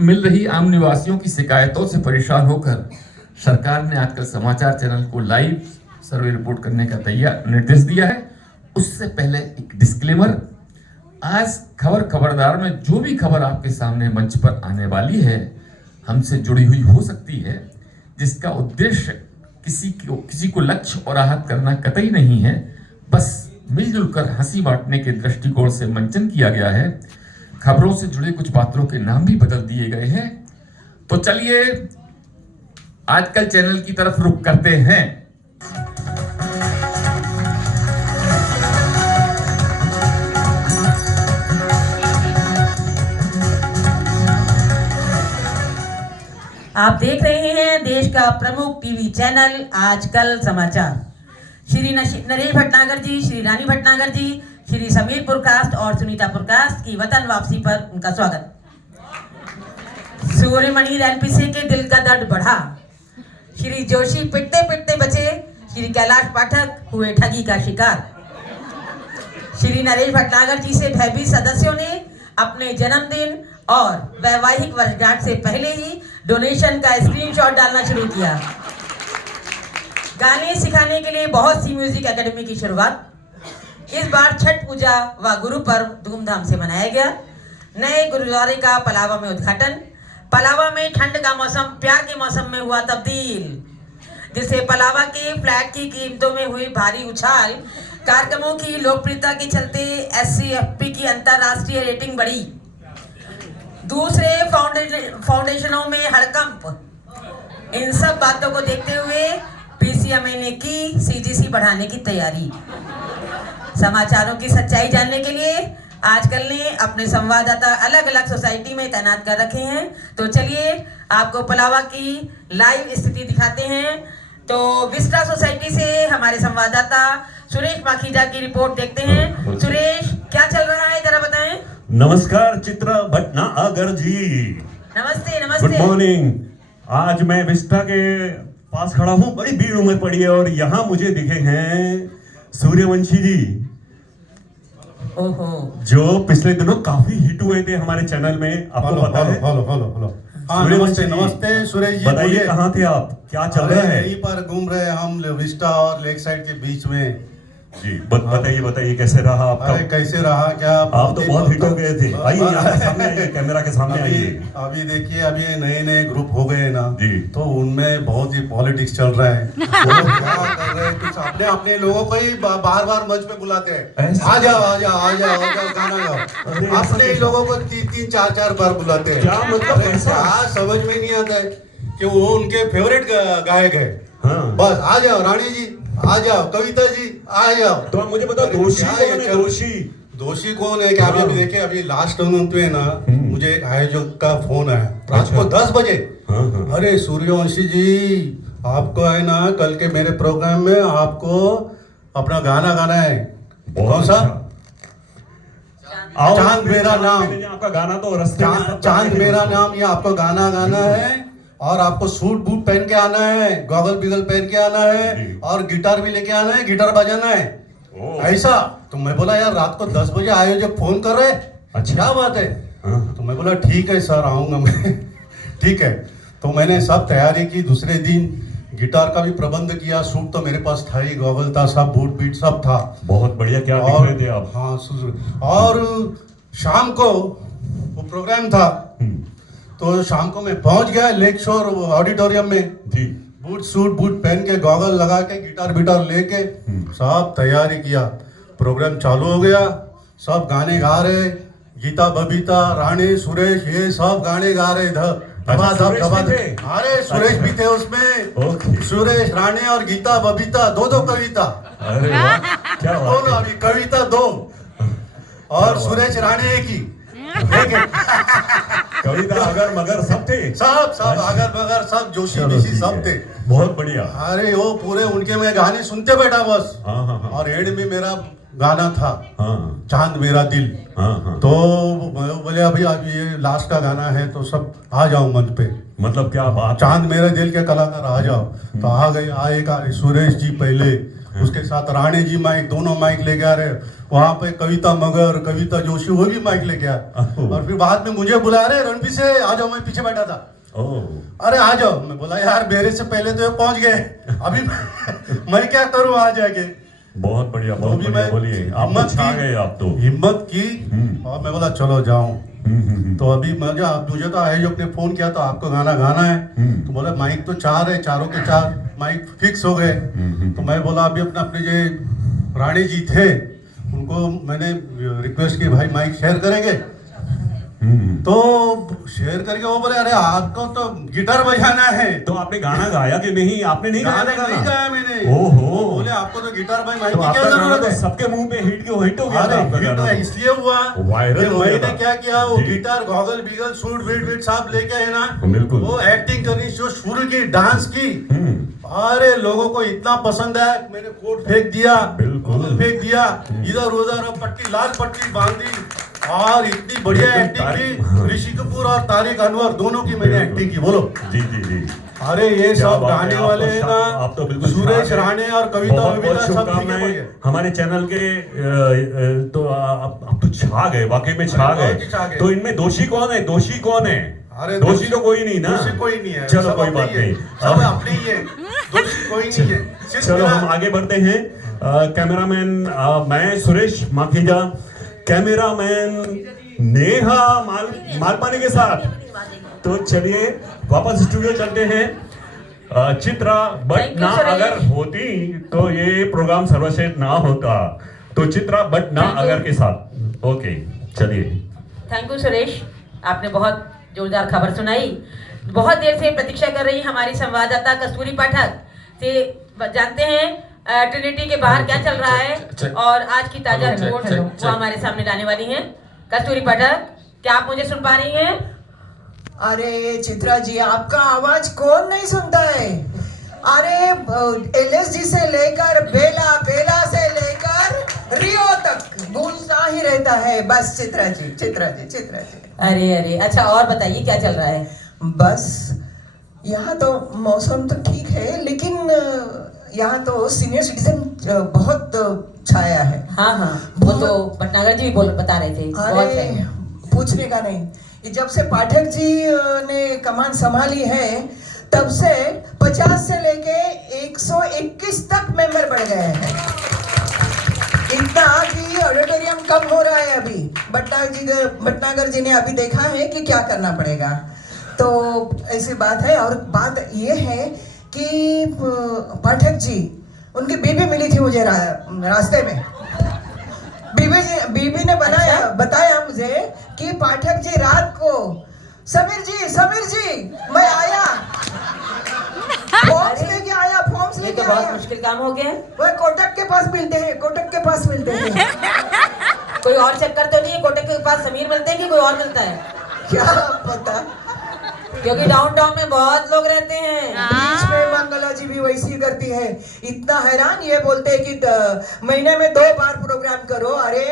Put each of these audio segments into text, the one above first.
मिल रही आम निवासियों की शिकायतों से परेशान होकर सरकार ने आजकल समाचार चैनल को लाइव सर्वे रिपोर्ट करने का निर्देश दिया है। उससे पहले एक डिस्क्लेमर, आज खबरदार में जो भी खबर आपके सामने मंच पर आने वाली है हमसे जुड़ी हुई हो सकती है, जिसका उद्देश्य किसी को लक्ष्य और आहत करना कतई नहीं है, बस मिलजुल कर हंसी बांटने के दृष्टिकोण से मंचन किया गया है। खबरों से जुड़े कुछ पात्रों के नाम भी बदल दिए गए हैं। तो चलिए आजकल चैनल की तरफ रुख करते हैं। आप देख रहे हैं देश का प्रमुख टीवी चैनल आजकल समाचार। श्री नरेश भटनागर जी, श्री रानी भटनागर जी, श्री समीर पुरकास्ट और सुनीता पुरकास्ट की वतन वापसी पर उनका स्वागत। सूर्यमणि एनपीसी के दिल का दर्द बढ़ा, श्री जोशी पिटते पिटते बचे, श्री कैलाश पाठक हुए ठगी का शिकार। श्री नरेश भटनागर जी से भयभीत सदस्यों ने अपने जन्मदिन और वैवाहिक वर्षगांठ से पहले ही डोनेशन का स्क्रीनशॉट डालना शुरू किया। गाने सिखाने के लिए बहुत सी म्यूजिक एकेडमी की शुरुआत। इस बार छठ पूजा व गुरु पर्व धूमधाम से मनाया गया। नए गुरुद्वारे का पलावा में उद्घाटन। पलावा में ठंड का मौसम प्यार के मौसम में हुआ तब्दील, जिससे पलावा के फ्लैट की कीमतों में हुई भारी उछाल। कार्यक्रमों की लोकप्रियता के चलते SCFP की अंतरराष्ट्रीय रेटिंग बढ़ी। दूसरे फाउंडेशनों में हड़कंप। इन सब बातों को देखते हुए PCMA ने की CGC बढ़ाने की तैयारी। समाचारों की सच्चाई जानने के लिए आजकल ने अपने संवाददाता अलग अलग सोसाइटी में तैनात कर रखे हैं। तो चलिए आपको पलावा की लाइव स्थिति दिखाते हैं। तो विस्टा सोसाइटी से हमारे संवाददाता सुरेश माखीजा की रिपोर्ट देखते हैं। सुरेश, क्या चल रहा है जरा बताएं। नमस्कार चित्रा भटनागर जी। नमस्ते नमस्ते। Good morning. आज मैं विस्टा के पास खड़ा हूँ, बड़ी भीड़ उमड़ पड़ी है और यहाँ मुझे दिखे हैं सूर्यवंशी जी। ओहो, जो पिछले दिनों काफी हिट हुए थे हमारे चैनल में, आपको पता है। हेलो। नमस्ते नमस्ते सुरेश जी, बताइए कहाँ थे आप, क्या चल रहा है? यहीं पर घूम रहे हैं हम विस्टा और लेक साइड के बीच में जी। बताइए कैसे रहा आपका? अरे कैसे रहा क्या, आप तो बहुत हिट हो गए थे। आइए यहाँ सामने आइए, कैमरा के सामने आइए। अभी देखिए, अभी नए ग्रुप हो गए ना जी, तो उनमें बहुत ही पॉलिटिक्स चल रहा है। वो लोग क्या कर रहे हैं, कुछ अपने लोगों को ही बार मंच पे बुलाते हैं। आ जाओ गाना गाओ। अपने लोगों को 3 4 बार बुलाते हैं। क्या मतलब? क्या समझ में नहीं आता है कि वो उनके फेवरेट गायक है। हाँ। बस आ जाओ रानी जी, आ जाओ कविता जी, आ जाओ। तो आप मुझे बताओ दोषी कौन है? दोषी कौन है? क्या अभी देखिए, अभी लास्ट मोमेंट पे ना मुझे एक आयोजक का फोन आया रात को 10 बजे। अरे सूर्यवंशी जी, आपको है ना कल के मेरे प्रोग्राम में आपको अपना गाना गाना है। कौन सा? चांद मेरा नाम। आपका गाना तो रास्ते में चांद मेरा नाम, ये आपको गाना गाना है और आपको सूट बूट पहन के आना है, गॉगल बिगल पहन के आना है और गिटार भी लेके आना है, गिटार बजाना है। ऐसा तो मैं बोला यार रात को 10 बजे आयोजक फोन कर रहे। अच्छा, क्या बात है? तो मैं बोला ठीक है सर, आऊंगा मैं। ठीक है, तो मैंने सब तैयारी की। दूसरे दिन गिटार का भी प्रबंध किया, सूट तो मेरे पास था ही, गॉगल था, सब बूट बीट सब था। बहुत बढ़िया। क्या दिख रहे थे आप? हाँ, और शाम को वो प्रोग्राम था तो शाम को मैं पहुंच गया लेक शोर ऑडिटोरियम में जी। बूट पहन के, गॉगल लगा के, गिटार लेके सब तैयारी किया। प्रोग्राम चालू हो गया, सब गाने गा रहे। गीता, बबीता, रानी, सुरेश, ये सब गाने गा रहे इधर। अरे सुरेश भी थे उसमें। सुरेश, रानी और गीता, बबीता, दो कविता। अरे वाह, क्या बात है। अभी कविता 2 और सुरेश रानी एक ही। कविता अगर मगर सब थे, सब अगर मगर सब जोशी बिशी सब थे। बहुत बढ़िया। अरे वो पूरे उनके मैं गाने सुनते बैठा बस। हाँ। और एंड में मेरा गाना था चांद मेरा दिल। तो बोले अभी ये लास्ट का गाना है तो सब आ जाओ मंच पे। मतलब क्या बात? चांद मेरे दिल के कलाकार आ जाओ। तो आ गए, आएगा सुरेश जी पहले, उसके साथ राणे जी माइक, दोनों माइक लेके आ रहे। वहां पे कविता मगर, कविता जोशी वो भी माइक लेके आ। और फिर बाद में मुझे बुला रहे, रणबीर से आ जाओ, मैं पीछे बैठा था। अरे आ जाओ, मैं बोला यार मेरे से पहले तो ये पहुंच गए, अभी मैं क्या करूं आ जाके। बहुत बढ़िया, बहुत बढ़िया। बोलिए, आप तो छा गए, आप तो हिम्मत की और मैं बोला चलो जाऊं। तो अभी मुझे तो आयोजक ने फोन किया, तो आपको गाना गाना है। तो बोला माइक तो 4 है, चारों के 4 माइक फिक्स हो गए। तो मैं बोला अभी अपने जो रानी जी थे उनको मैंने रिक्वेस्ट की, भाई माइक शेयर करेंगे। तो शेयर करके वो बोले अरे आपको तो गिटार बजाना है। तो आपने गाना गाया कि नहीं? आपने नहीं गाया? नहीं गाया मैंने। ओहो, बोले आपको तो गिटार भाई माइक तो की क्या आपका गाना जरूरत तो है। सबके मुंह पे हिट हो गया था आपका हिट गाना। इसलिए हुआ वायरल कि हो गया मैंने था। क्या किया, वो जी। गिटार गॉगल बीगल सूट वीट सब लेके है ना, बिल्कुल। वो एक्टिंग करनी जो शुरू की, डांस की। अरे लोगों को इतना पसंद है, मैंने कोट फेंक दिया, बिल्कुल। गॉगल फेंक दिया, इधर उधर पट्टी लाल पट्टी बांधी, और इतनी बढ़िया एक्टिंग की। ऋषि कपूर और तारिक अनवर दोनों की मैंने एक्टिंग की। बोलो जी जी जी। अरे ये क्या सब बात है, गाने आप वाले तो हैं आप तो बिल्कुल ना, सुरेश छा गए। राणे और कविता बहुत बबीता बहुत सब शुभकामनाएं ठीक है। हमारे चैनल के। तो आप तो छा गए, वाकई में छा बहुत ही छा गए। गए। तो इनमें दोषी कौन है? दोषी कौन है? अरे दोषी तो कोई नहीं ना। दोषी कोई नहीं है। चलो सब कोई अपने बात ही है। नहीं। सब अपने ही है, दोषी कोई नहीं है। सिर्फ चलो मेरा- हम आगे बढ़ते हैं। कैमरामैन मैं सुरेश माखीजा, कैमरामैन नेहा मालपानी के साथ। तो चलिए वापस स्टूडियो चलते हैं। चित्रा बट Thank you, ना सुरेश। अगर होती तो ये प्रोग्राम सर्वश्रेष्ठ ना होता। तो चित्रा बट ना Thank you. अगर के साथ। ओके चलिए। थैंक यू सुरेश, आपने बहुत जोरदार खबर सुनाई। बहुत देर से प्रतीक्षा कर रही हमारी संवाददाता कस्तूरी पाठक से जानते हैं ट्रिनिटी के बाहर क्या चल रहा है और आज की ताजा हेलो, रिपोर्ट चेक, वो चेक। हमारे सामने लाने वाली हैं। कस्तूरी पाठक, क्या आप मुझे सुन पा रही हैं? अरे चित्रा जी, आपका आवाज कौन नहीं सुनता है? अरे एलएसजी से लेकर बेला, बेला से लेकर रियो तक गूंजता ही रहता है। बस चित्रा जी, चित्रा जी, चित्रा जी। अरे अरे, अच्छा और बताइए क्या चल रहा है? बस यहाँ तो मौसम तो ठीक है, लेकिन यहाँ तो सीनियर सिटीजन बहुत छाया है। हाँ हाँ, वो तो भटनागर जी भी बता रहे थे। बहुत अरे सही। पूछने का नहीं, ये जब से पाठक जी ने कमान संभाली है तब से 50 से लेके 121 तक मेंबर बढ़ गए हैं। इतना कि ऑडिटोरियम कम हो रहा है अभी। भटनागर जी ने अभी देखा है कि क्या करना पड़ेगा। तो ऐसी बात है। और बात ये है कि पाठक जी, उनकी बीबी मिली थी मुझे रास्ते में। बीबी ने बताया मुझे कि पाठक जी रात को समीर जी मैं आया, फॉर्म्स लेके आया, फॉर्म्स ये लेके तो बहुत आया। मुश्किल काम हो गया है। वह कोटक के पास मिलते हैं, कोटक के पास मिलते हैं। कोई और चक्कर तो नहीं है? कोटक के पास समीर मिलते हैं कि कोई और मिलता है? क्या पता, क्योंकि डाउनटाउन में बहुत लोग रहते हैं। बीच में मंगला जी भी वैसी करती है। इतना हैरान, ये बोलते हैं कि महीने में 2 बार प्रोग्राम करो। अरे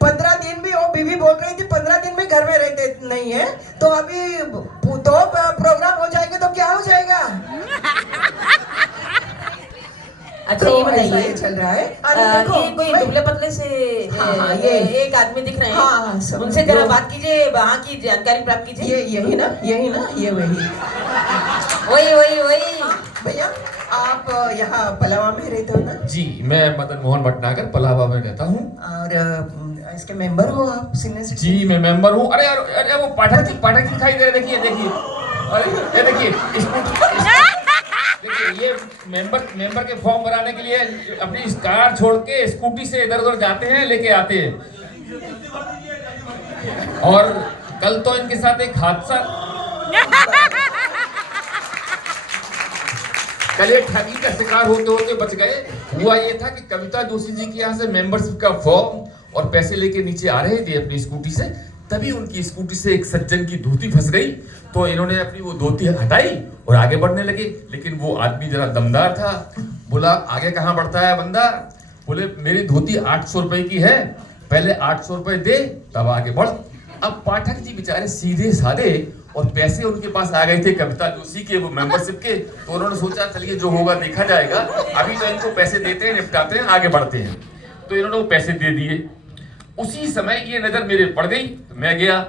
15 दिन भी वो बीवी बोल रही थी 15 दिन में घर में रहते नहीं है, तो अभी 2 प्रोग्राम हो जाएंगे तो क्या हो जाएगा। अच्छा तो ये ऐसा बताइए, ये चल रहा है। अरे देखो, ये कोई दुबले पतले से हाँ, ये एक आदमी दिख रहे हैं। हाँ, सब उनसे जरा लोग- बात कीजिए, वहाँ की जानकारी प्राप्त कीजिए। यही ना, ये वही। वही भैया आप यहाँ पलावा में रहते हो ना? जी, मैं मदन मोहन भटनागर पलावा में रहता हूँ। और इसके मेंबर हो आप सीनियर जी सिटीजन? मैं मेंबर हूँ। अरे यार, अरे वो पाठक जी दिखाई दे रहे, देखिए। अरे ये देखिए, देखिए ये मेंबर के फॉर्म भराने के लिए अपनी कार छोड़ के स्कूटी से इधर उधर जाते हैं, लेके आते हैं। और कल तो इनके साथ एक हादसा, कल एक ठगी का शिकार होते होते बच गए। हुआ ये था कि कविता जोशी जी के यहाँ से मेंबरशिप का फॉर्म और पैसे लेके नीचे आ रहे थे अपनी स्कूटी से, तभी उनकी स्कूटी से एक सज्जन की धोती फंस गई। तो इन्होंने अपनी वो धोती हटाई और आगे बढ़ने लगे, लेकिन वो आदमी जरा दमदार था। बोला आगे कहाँ बढ़ता है बंदा? बोले मेरी धोती 800 रुपए की है, पहले 800 रुपए दे तब आगे बढ़। अब पाठक जी बेचारे सीधे साधे और पैसे उनके पास आ गए थे कविता जोशी के वो मेंबरशिप के, तो उन्होंने सोचा चलिए जो होगा देखा जाएगा, अभी तो इनको पैसे देते हैं, निपटाते हैं, आगे बढ़ते हैं। तो इन्होंने वो पैसे दे दिए। उसी समय ये नजर मेरे पड़ गई, तो मैं गया,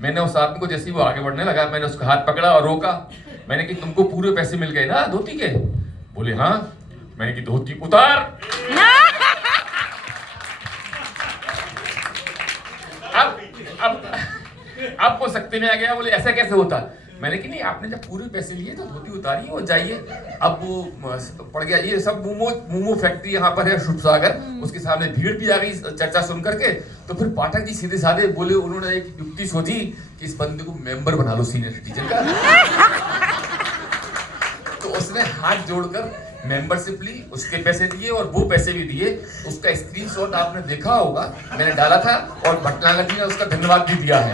मैंने उस आदमी को जैसे ही वो आगे बढ़ने लगा, मैंने उसका हाथ पकड़ा और रोका। मैंने कहा तुमको पूरे पैसे मिल गए ना धोती के? बोले हाँ। मैंने की धोती उतार। अब वो सकते में आ गया, बोले ऐसा कैसे होता? मैंने कि नहीं, आपने जब पूरे पैसे लिए तो धोती उतारिए और जाइए। अब वो पड़ गया। ये सब मोमो फैक्ट्री यहाँ पर है शुभ सागर, उसके सामने भीड़ भी आ गई चर्चा सुन करके। तो फिर पाठक जी सीधे साधे बोले, उन्होंने एक युक्ति सोची कि इस बंदे को मेंबर बना लो सीनियर सिटीजन का। तो उसने हाथ जोड़कर मेंबरशिप ली, उसके पैसे दिए और वो पैसे भी दिए। उसका स्क्रीनशॉट आपने देखा होगा, मैंने डाला था, और भटनागर जी ने उसका धन्यवाद भी दिया है।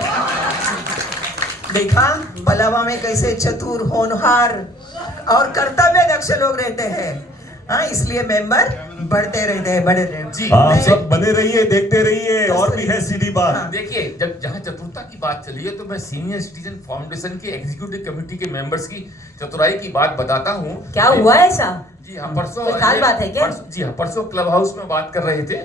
देखा पलावा में कैसे चतुर, होनहार और कर्तव्य दक्ष लोग रहते हैं। हाँ, इसलिए मेंबर बढ़ते रहते हैं, बड़े रहते हैं। जी आप सब बने रहिए, देखते रहिए। और भी है सीधी बात। देखिए, जब जहाँ चतुरता की बात चली है, तो मैं सीनियर सिटीजन फाउंडेशन के एग्जीक्यूटिव कमेटी के मेंबर्स की चतुराई की बात बताता हूँ। क्या हुआ ऐसा? जी हाँ, परसों कोई खास बात है क्या? जी हाँ, परसों क्लब हाउस में बात कर रहे थे,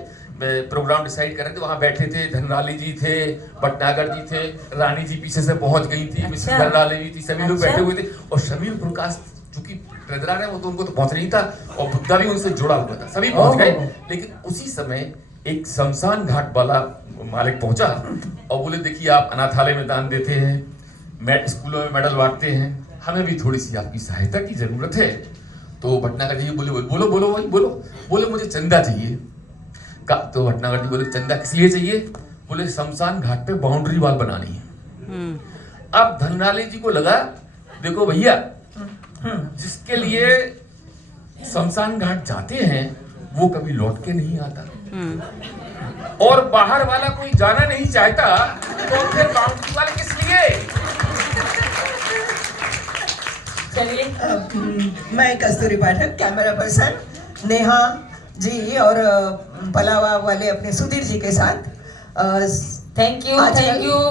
प्रोग्राम डिसाइड कर रहे थे, वहाँ बैठे थे, धनराली जी थे, भटनागर जी थे, रानी जी पीछे से पहुंच गई थी, मिसेस धनराली जी थी, सभी लोग बैठे हुए थे। और शमीर प्रकाश चूंकि ट्रेजरर है, वो तो उनको तो पहुंच नहीं था, और बुद्धा भी उनसे जुड़ा हुआ था, सभी पहुंच गए। लेकिन उसी समय एक शमशान घाट वाला मालिक पहुंचा और बोले देखिए, आप अनाथालय में दान देते हैं, स्कूलों में मेडल बांटते हैं, हमें भी थोड़ी सी आपकी सहायता की जरूरत है। तो भटनागर जी बोले बोलो बोलो वही बोलो, बोले मुझे चंदा चाहिए। तो भटनागर जी बोले चंदा किस लिए चाहिए? बोले शमशान घाट पे बाउंड्री वॉल बनानी है। अब धनराली जी को लगा, देखो भैया, जिसके लिए शमशान घाट जाते हैं वो कभी लौट के नहीं आता, और बाहर वाला कोई जाना नहीं चाहता, तो फिर बाउंड्री वाले किस लिए? चलिए, मैं कस्तूरी पाठक, कैमरा पर्सन नेहा जी और पलावा वाले अपने सुधीर जी के साथ। थैंक यू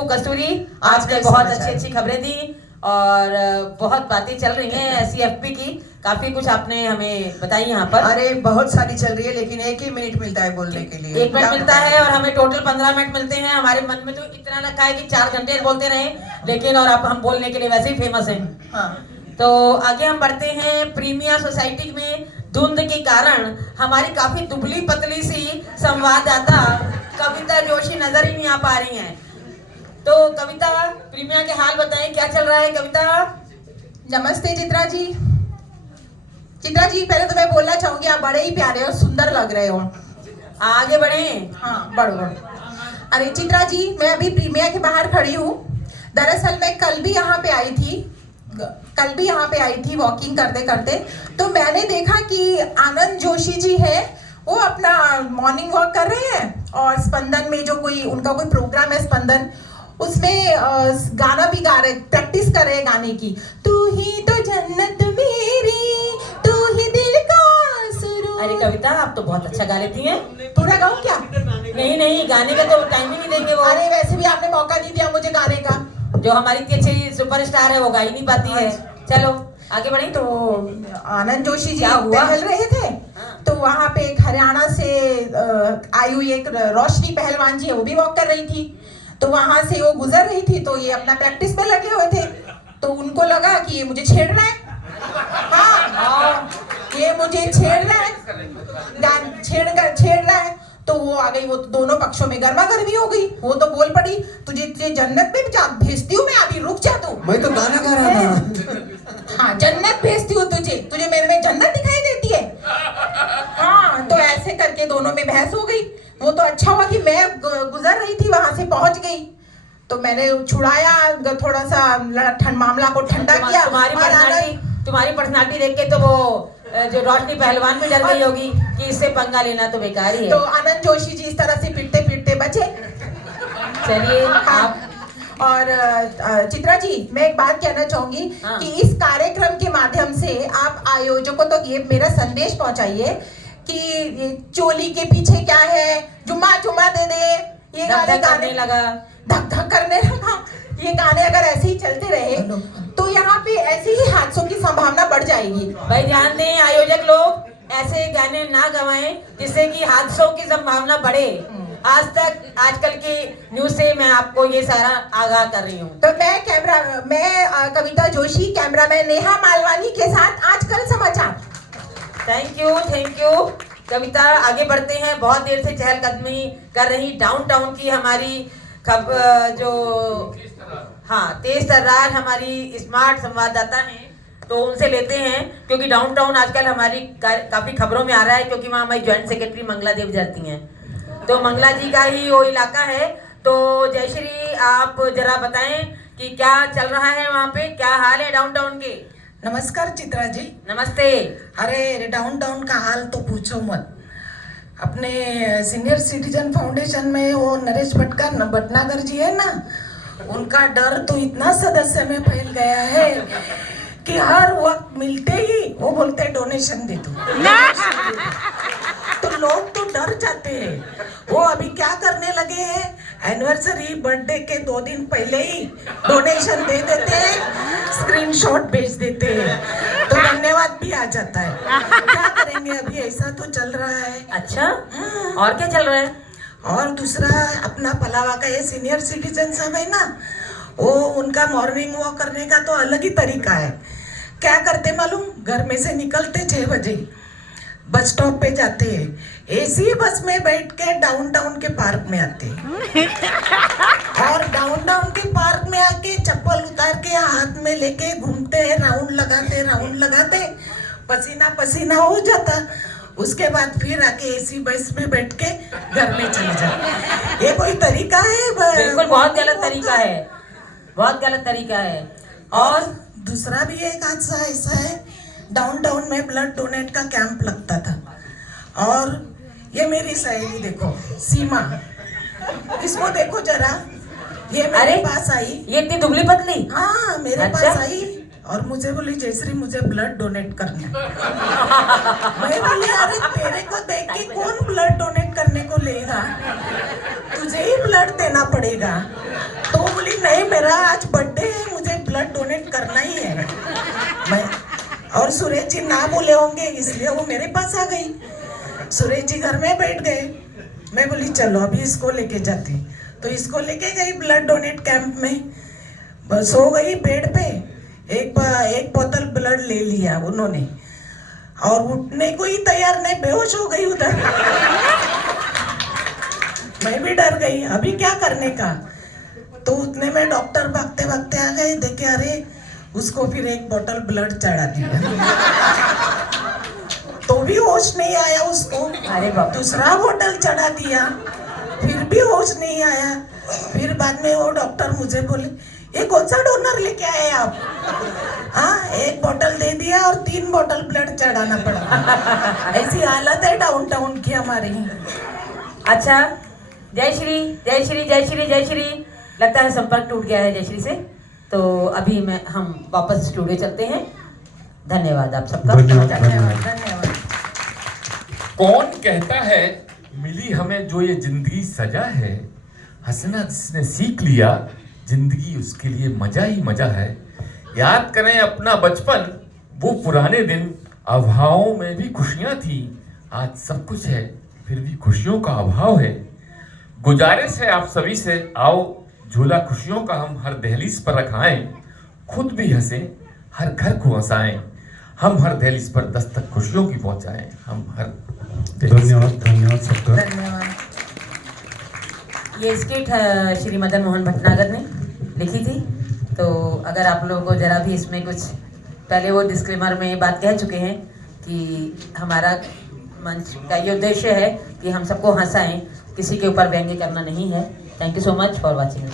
कस्तूरी, आज ने बहुत अच्छी खबरें दी और बहुत बातें चल रही हैं SCFP की, काफी कुछ आपने हमें बताई यहाँ पर। अरे बहुत सारी चल रही है, लेकिन 1 ही मिनट मिलता है बोलने के लिए। 1 मिनट मिलता है और हमें टोटल 15 मिनट मिलते हैं। हमारे मन में तो इतना रखा है कि 4 घंटे बोलते रहे, लेकिन और अब हम बोलने के लिए वैसे ही फेमस हैं। हाँ, तो आगे हम बढ़ते हैं। प्रीमिया सोसाइटी में धुंध के कारण हमारी काफी दुबली पतली सी संवाददाता कविता जोशी नजर ही नहीं आ पा रही हैं। तो कविता, प्रीमिया के हाल बताएं, क्या चल रहा है कविता? नमस्ते चित्रा जी। चित्रा जी, पहले तो मैं बोलना चाहूंगी, आप बड़े ही प्यारे और सुंदर लग रहे हो। आगे बढ़े। हाँ, बढ़ो। अरे चित्रा जी, मैं अभी प्रीमिया के बाहर खड़ी हूँ। दरअसल मैं कल भी यहाँ पे आई थी वॉकिंग करते करते, तो मैंने देखा कि आनंद जोशी जी है, वो अपना मॉर्निंग वॉक कर रहे हैं, और स्पंदन में जो उनका कोई प्रोग्राम है स्पंदन, उसमें गाना भी गा रहे, प्रैक्टिस कर रहे हैं गाने की। तू ही तो जन्नत मेरी, तू ही दिल का सुरूर। अरे कविता, आप तो बहुत अच्छा गा लेती हैं। पूरा गाऊं क्या? नहीं, गाने का तो टाइम ही नहीं देंगे वो। अरे वैसे भी आपने मौका नहीं दिया मुझे गाने का। जो हमारी इतनी अच्छी सुपरस्टार है वो गा ही नहीं पाती है। चलो आगे बढ़े। तो आनंद जोशी जी हुआ? टहल रहे थे, तो वहाँ पे एक हरियाणा से आई हुई एक रोशनी पहलवान जी है, वो भी वॉक कर रही थी। तो वहां से वो गुजर रही थी, तो ये अपना प्रैक्टिस में लगे हुए थे, तो उनको लगा कि ये मुझे छेड़ रहा है। हाँ, ये मुझे छेड़ रहा है, छेड़ रहा है। तो वो आ गई, वो तो दोनों पक्षों में गर्मा गर्मी हो गई। वो तो बोल पड़ी, तुझे जन्नत में भेजती हूँ मैं, अभी रुक जा तू। मैं तो गाना गा रहा था। हाँ, जन्नत भेजती हूँ तुझे मेरे में जन्नत दिखाई देती है। हाँ, तो ऐसे करके दोनों में बहस हो गई। वो तो अच्छा हुआ कि मैं गुजर रही थी, वहां से पहुंच गई, तो मैंने छुड़ाया, थोड़ा सा मामला को ठंडा किया। तुम्हारी पर्सनालिटी देख के तो वो जो रोशनी पहलवान भी डर गई होगी कि इससे पंगा लेना तो बेकार ही है। तो आनंद जोशी जी इस तरह से पिटते पिटते बचे। चलिए आप और चित्रा जी, मैं एक बात कहना चाहूंगी कि इस कार्यक्रम के माध्यम से आप आयोजकों तक ये मेरा संदेश पहुंचाइए कि चोली के पीछे क्या है, जुम्मा दे दे, ये गाने करने लगा, धक धक करने लगा, ये गाने अगर ऐसे ही चलते रहे तो यहाँ पे ऐसे ही हादसों की संभावना बढ़ जाएगी। भाई ध्यान दें आयोजक लोग, ऐसे गाने ना गवाएं जिससे कि हादसों की संभावना बढ़े। आज तक आजकल की न्यूज से मैं आपको ये सारा आगाह कर रही हूँ। तो मैं कविता जोशी, कैमरामैन नेहा मालवानी के साथ आजकल समाचार। थैंक यू कविता। आगे बढ़ते हैं। बहुत देर से चहलकदमी कर रही डाउनटाउन की हमारी जो तेज तर्रार हमारी स्मार्ट संवाददाता हैं, तो उनसे लेते हैं, क्योंकि डाउनटाउन आजकल हमारी काफी खबरों में आ रहा है, क्योंकि वहाँ हमारी ज्वाइंट सेक्रेटरी मंगला देव जाती हैं, तो मंगला जी का ही वो इलाका है। तो जयश्री आप जरा बताएं कि क्या चल रहा है वहाँ पे, क्या हाल है डाउनटाउन के? नमस्कार चित्रा जी। नमस्ते। अरे डाउनटाउन का हाल तो पूछो मत। अपने सीनियर सिटीजन फाउंडेशन में वो नरेश भटनागर जी है ना, उनका डर तो इतना सदस्य में फैल गया है कि हर वक्त मिलते ही वो बोलते हैं डोनेशन दे दो। तो लोग तो डर जाते हैं। वो अभी क्या करने लगे हैं, एनिवर्सरी बर्थडे के 2 दिन पहले ही डोनेशन दे देते हैं, स्क्रीनशॉट भेज देते हैं, तो धन्यवाद भी आ जाता है। क्या करेंगे, अभी ऐसा तो चल रहा है। अच्छा, और क्या चल रहा है? और दूसरा अपना पलावा का ये सीनियर सिटीजन सब है ना, वो उनका मॉर्निंग वॉक करने का तो अलग ही तरीका है। क्या करते मालूम, घर में से निकलते 6 बजे, बस स्टॉप पे जाते हैं, एसी बस में बैठ के डाउनटाउन के पार्क में आते हैं, और डाउनटाउन के पार्क में आके चप्पल उतार के हाथ में लेके घूमते हैं, राउंड लगाते, पसीना पसीना हो जाता। उसके बाद फिर आके एसी बस में बैठ के घर में चले जाते। ये कोई तरीका है? बिल्कुल बहुत गलत तरीका है, बहुत गलत तरीका है। और दूसरा भी एक हादसा ऐसा है, डाउनटाउन में ब्लड डोनेट का कैंप लगता था, और ये मेरी सहेली देखो सीमा, इसको देखो जरा, ये मेरे पास आई, ये इतनी दुबली पतली? हाँ, मेरे पास आई और मुझे बोली जयश्री मुझे ब्लड डोनेट करना है। मैं बोली अरे तेरे को देख के कौन ब्लड डोनेट करने को लेगा, तुझे ही ब्लड देना पड़ेगा। तो बोली नहीं, मेरा आज बर्थडे है, मुझे ब्लड डोनेट करना ही है। मैं और सुरेश जी ना बोले होंगे इसलिए वो मेरे पास आ गई। सुरेश जी घर में बैठ गए, मैं बोली चलो अभी इसको लेके जाती, तो इसको लेके गई ब्लड डोनेट कैंप में। सो गई बेड पे, एक बोतल ब्लड ले लिया उन्होंने, और उठने को ही तैयार नहीं, बेहोश हो गई उधर। मैं भी डर गई, अभी क्या करने का। तो उतने में डॉक्टर भागते भागते आ गए, देखे अरे उसको फिर एक बोतल ब्लड चढ़ा दिया, तो भी होश नहीं आया उसको। अरे बाप, दूसरा बोतल चढ़ा दिया, फिर भी होश नहीं आया। फिर बाद में वो डॉक्टर मुझे बोले ये कौन सा डोनर लेके आए आप? हाँ, एक बोतल दे दिया और 3 बोतल ब्लड चढ़ाना पड़ा। ऐसी हालत है डाउनटाउन की हमारी। अच्छा, जयश्री, लगता है संपर्क टूट गया है जयश्री से, तो अभी हम वापस स्टूडियो चलते हैं। धन्यवाद आप सबका। धन्यवाद। कौन कहता है मिली हमें जो ये जिंदगी सजा है, हंसना जिसने सीख लिया जिंदगी उसके लिए मजा ही मजा है। याद करें अपना बचपन, वो पुराने दिन, अभावों में भी खुशियां थी, आज सब कुछ है फिर भी खुशियों का अभाव है। गुजारिश है आप सभी से, आओ झूला खुशियों का हम हर दहलीज पर रखाएं, खुद भी हंसें हर घर को हंसाएं, हम हर दहलीज पर दस्तक खुशियों की पहुंचाएं, हम हर। धन्यवाद सबका। धन्यवाद। ये स्किट श्री मदन मोहन भटनागर ने लिखी थी, तो अगर आप लोगों को जरा भी इसमें कुछ, पहले वो डिस्क्लेमर में ये बात कह चुके हैं कि हमारा मंच का ये उद्देश्य है कि हम सबको हंसाएं, किसी के ऊपर व्यंग्य करना नहीं है। Thank you so much for watching.